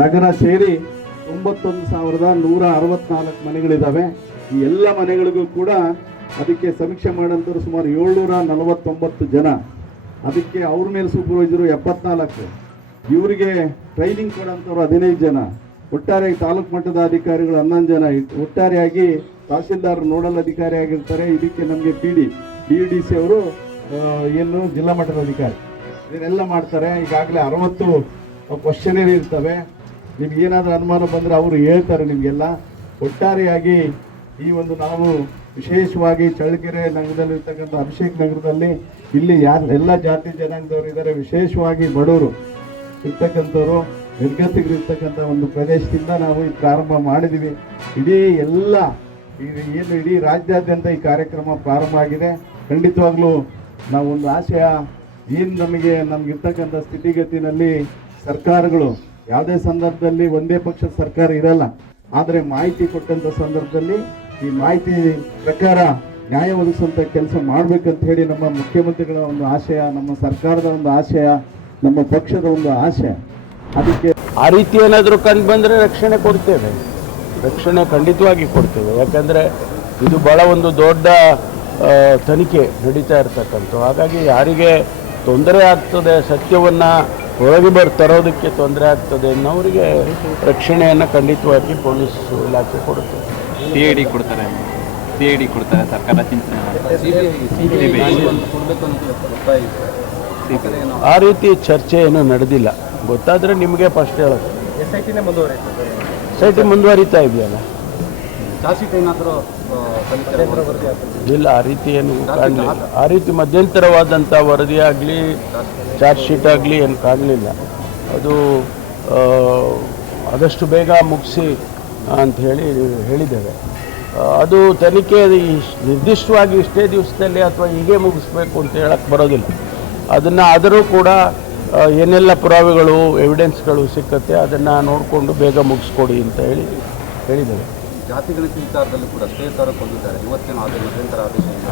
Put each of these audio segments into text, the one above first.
ನಗರ ಸೇರಿ 91,164 ಮನೆಗಳಿದ್ದಾವೆ. ಈ ಎಲ್ಲ ಮನೆಗಳಿಗೂ ಕೂಡ ಅದಕ್ಕೆ ಸಮೀಕ್ಷೆ ಮಾಡೋಂಥವ್ರು ಸುಮಾರು 749 ಜನ. ಅದಕ್ಕೆ ಅವ್ರ ಮೇಲೆ ಸೂಪರ್ವೈಸರು 74, ಇವರಿಗೆ ಟ್ರೈನಿಂಗ್ ಕೊಡೋಂಥವ್ರು 15 ಜನ, ಒಟ್ಟಾರೆಯಾಗಿ ತಾಲೂಕು ಮಟ್ಟದ ಅಧಿಕಾರಿಗಳು 11 ಜನ, ಒಟ್ಟಾರೆಯಾಗಿ ತಹಸೀಲ್ದಾರ್ ನೋಡಲ್ ಅಧಿಕಾರಿ ಆಗಿರ್ತಾರೆ. ಇದಕ್ಕೆ ನಮಗೆ DDC ಅವರು ಏನು ಜಿಲ್ಲಾ ಮಟ್ಟದ ಅಧಿಕಾರಿ ಇದನ್ನೆಲ್ಲ ಮಾಡ್ತಾರೆ. ಈಗಾಗಲೇ 60 ಕ್ವಶನೇರ್ ಇರ್ತವೆ. ನಿಮ್ಗೆ ಏನಾದರೂ ಅನುಮಾನ ಬಂದರೆ ಅವರು ಹೇಳ್ತಾರೆ ನಿಮಗೆಲ್ಲ. ಒಟ್ಟಾರೆಯಾಗಿ ಈ ಒಂದು ನಾವು ವಿಶೇಷವಾಗಿ ಚಳ್ಳಕೆರೆ ನಗರದಲ್ಲಿರ್ತಕ್ಕಂಥ ಅಭಿಷೇಕ್ ನಗರದಲ್ಲಿ ಇಲ್ಲಿ ಎಲ್ಲ ಜಾತಿ ಜನಾಂಗದವರು ಇದ್ದಾರೆ. ವಿಶೇಷವಾಗಿ ಬಡವರು ಇರ್ತಕ್ಕಂಥವ್ರು, ನಿರ್ಗತಿಗರಿರ್ತಕ್ಕಂಥ ಒಂದು ಪ್ರದೇಶದಿಂದ ನಾವು ಈ ಪ್ರಾರಂಭ ಮಾಡಿದ್ದೀವಿ. ಇಡೀ ರಾಜ್ಯಾದ್ಯಂತ ಈ ಕಾರ್ಯಕ್ರಮ ಪ್ರಾರಂಭ ಆಗಿದೆ. ಖಂಡಿತವಾಗ್ಲೂ ನಾವು ಒಂದು ಆಶಯ ಏನು ನಮಗಿರ್ತಕ್ಕಂಥ ಸ್ಥಿತಿಗತಿನಲ್ಲಿ ಸರ್ಕಾರಗಳು ಯಾವುದೇ ಸಂದರ್ಭದಲ್ಲಿ ಒಂದೇ ಪಕ್ಷದ ಸರ್ಕಾರ ಇರಲ್ಲ. ಆದರೆ ಮಾಹಿತಿ ಕೊಟ್ಟಂಥ ಸಂದರ್ಭದಲ್ಲಿ ಈ ಮಾಹಿತಿ ಪ್ರಕಾರ ನ್ಯಾಯ ಒದಗಿಸುವಂಥ ಕೆಲಸ ಮಾಡಬೇಕಂತ ಹೇಳಿ ನಮ್ಮ ಮುಖ್ಯಮಂತ್ರಿಗಳ ಒಂದು ಆಶಯ, ನಮ್ಮ ಸರ್ಕಾರದ ಒಂದು ಆಶಯ, ನಮ್ಮ ಪಕ್ಷದ ಒಂದು ಆಶಯ. ಅದಕ್ಕೆ ಆ ರೀತಿ ಏನಾದರೂ ಕಂಡು ಬಂದರೆ ರಕ್ಷಣೆ ಕೊಡ್ತೇವೆ, ರಕ್ಷಣೆ ಖಂಡಿತವಾಗಿ ಕೊಡ್ತೇವೆ. ಯಾಕಂದರೆ ಇದು ಭಾಳ ಒಂದು ದೊಡ್ಡ ತನಿಖೆ ನಡೀತಾ ಇರ್ತಕ್ಕಂಥ. ಹಾಗಾಗಿ ಯಾರಿಗೆ ತೊಂದರೆ ಆಗ್ತದೆ, ಸತ್ಯವನ್ನು ಹೊರಗೆ ತರೋದಕ್ಕೆ ತೊಂದರೆ ಆಗ್ತದೆ ಅನ್ನೋರಿಗೆ ರಕ್ಷಣೆಯನ್ನು ಖಂಡಿತವಾಗಿ ಪೊಲೀಸ್ ಇಲಾಖೆ ಕೊಡುತ್ತೆ. CID ಕೊಡ್ತಾರೆ ಸರ್ಕಾರ ಚಿಂತನೆ. ಆ ರೀತಿ ಚರ್ಚೆ ಏನೂ ನಡೆದಿಲ್ಲ. ಗೊತ್ತಾದರೆ ನಿಮಗೆ ಫಸ್ಟ್ ಹೇಳೋದು. SIT ಮುಂದುವರಿತಾ ಇದೆಯಲ್ಲ, ಇಲ್ಲ ಆ ರೀತಿ ಏನು ಕಾಣಲಿಲ್ಲ. ಆ ರೀತಿ ಮಧ್ಯಂತರವಾದಂಥ ವರದಿ ಆಗಲಿ ಚಾರ್ಜ್ ಶೀಟ್ ಆಗಲಿ ಏನು ಕಾಣಲಿಲ್ಲ. ಅದು ಆದಷ್ಟು ಬೇಗ ಮುಗಿಸಿ ಅಂತ ಹೇಳಿದ್ದೇವೆ. ಅದು ತನಿಖೆ ನಿರ್ದಿಷ್ಟವಾಗಿ ಇಷ್ಟೇ ದಿವಸದಲ್ಲಿ ಅಥವಾ ಹೀಗೆ ಮುಗಿಸ್ಬೇಕು ಅಂತ ಹೇಳಕ್ಕೆ ಬರೋದಿಲ್ಲ. ಅದನ್ನು ಆದರೂ ಕೂಡ ಏನೆಲ್ಲ ಪುರಾವೆಗಳು ಎವಿಡೆನ್ಸ್ಗಳು ಸಿಕ್ಕತ್ತೆ ಅದನ್ನು ನೋಡಿಕೊಂಡು ಬೇಗ ಮುಗಿಸ್ಕೊಡಿ ಅಂತ ಹೇಳಿದ್ದೇವೆ. ಜಾತಿಗಣತಿ ವಿಚಾರದಲ್ಲಿ ಕೂಡ ಸ್ಟೇ ತರಕೊಂಡಿದ್ದಾರೆ. ಇವತ್ತೇನು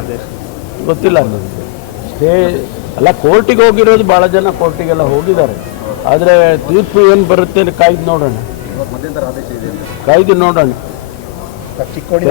ಆದೇಶ ಗೊತ್ತಿಲ್ಲ ನನಗೆ. ಸ್ಟೇ ಅಲ್ಲ, ಕೋರ್ಟಿಗೆ ಹೋಗಿರೋದು ಭಾಳ ಜನ ಕೋರ್ಟಿಗೆಲ್ಲ ಹೋಗಿದ್ದಾರೆ. ಆದರೆ ತೀರ್ಪು ಏನು ಬರುತ್ತೆ ಕಾಯ್ದು ನೋಡೋಣ, ಮಧ್ಯಂತರ ಆದೇಶ ಇದೆ, ಕಾಯ್ದು ನೋಡೋಣ. ಚಿಕ್ಕೋಡಿ